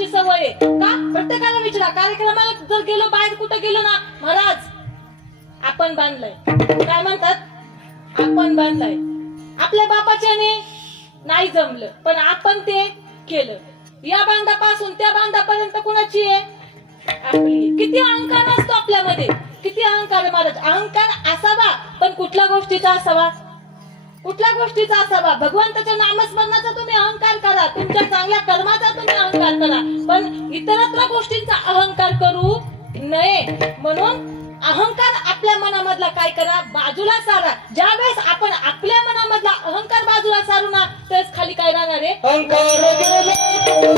करायची सवय आहे का? प्रत्येकाला विचारा, कार्यक्रमाला जर गेलो, बाहेर कुठं गेलो ना, महाराज आपण बांधलंय, काय म्हणतात, आपण बांधलंय. आपल्या बापाच्याने नाही जमलं पण आपण ते केलं. या बांधापासून त्या बांधापर्यंत कुणाची आहे? आपली. किती अहंकार असतो आपल्यामध्ये, किती अहंकार आहे महाराज. अहंकार असावा पण कुठल्या गोष्टीचा असावा? कुठल्या गोष्टीचा असावा? भगवंताच्या नामस्मरणाचा तुम्ही अहंकार करा, तुमच्या चांगल्या कर्माचा तुम्ही अहंकार करा, पण इतरत्र गोष्टींचा अहंकार करू नये. म्हणून अहंकार आपल्या मनामधला काय करा, बाजूला सारा. ज्यावेळेस आपण आपल्या मनामधला अहंकार बाजूला सारू ना, तेच खाली काय राहणार आहे? अहंकार